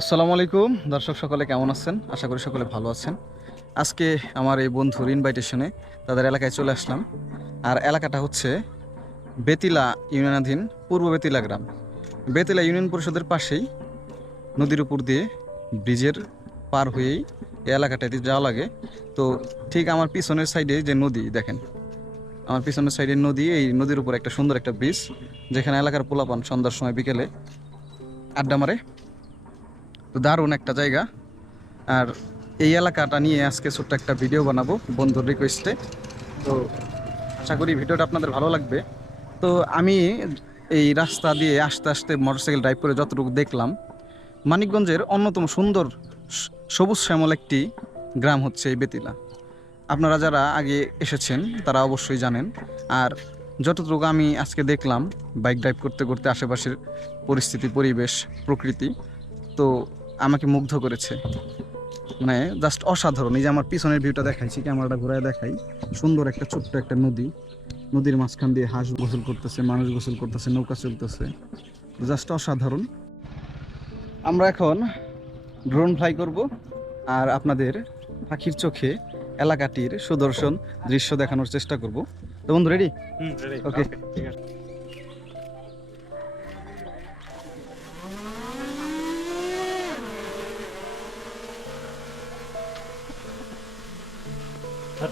আসসালামু আলাইকুম। দর্শক সকলে কেমন আছেন? আশা করি সকলে ভালো আছেন। আজকে আমার এই বন্ধুর ইনভাইটেশনে তাদের এলাকায় চলে আসলাম। আর এলাকাটা হচ্ছে বেতিলা ইউনিয়নাধীন পূর্ব বেতিলা গ্রাম। বেতিলা ইউনিয়ন পরিষদের পাশেই নদীর উপর দিয়ে ব্রিজের পার হয়েই এই এলাকাটাতে যাওয়া লাগে। তো ঠিক আমার পিছনের সাইডে যে নদী, দেখেন। আমার পিছনের সাইডে নদী, এই নদীর উপর একটা সুন্দর একটা ব্রিজ, যেখানে এলাকার পোলাপান সন্ধ্যার সময় বিকেলে আড্ডা মারে। তো দারুণ একটা জায়গা। আর এই এলাকাটা নিয়ে আজকে ছোট্ট একটা ভিডিও বানাবো বন্ধুর রিকোয়েস্টে তো আশা করি ভিডিওটা আপনাদের ভালো লাগবে। তো আমি এই রাস্তা দিয়ে আস্তে আস্তে মোটরসাইকেল ড্রাইভ করে যতটুকু দেখলাম, মানিকগঞ্জের অন্যতম সুন্দর সবুজ শ্যামল একটি গ্রাম হচ্ছে এই বেতিলা। আপনারা যারা আগে এসেছেন, তারা অবশ্যই জানেন। আর যতটুকু আমি আজকে দেখলাম বাইক ড্রাইভ করতে করতে আশেপাশের পরিস্থিতি, পরিবেশ, প্রকৃতি, তো আমাকে মুগ্ধ করেছে। মানে জাস্ট অসাধারণ। এই যে আমার পিছনের ভিউটা দেখাইছি ক্যামেরাটা ঘুরায় দেখাই সুন্দর একটা ছোট্ট একটা নদী। নদীর মাঝখান দিয়ে হাঁস গোসল করতেছে মানুষ গোসল করতেছে নৌকা চলতেছে। জাস্ট অসাধারণ। আমরা এখন ড্রোন ফ্লাই করব আর আপনাদের পাখির চোখে এলাকাটির সুদর্শন দৃশ্য দেখানোর চেষ্টা করব। তো বন্ধু রেডি ওকে はい。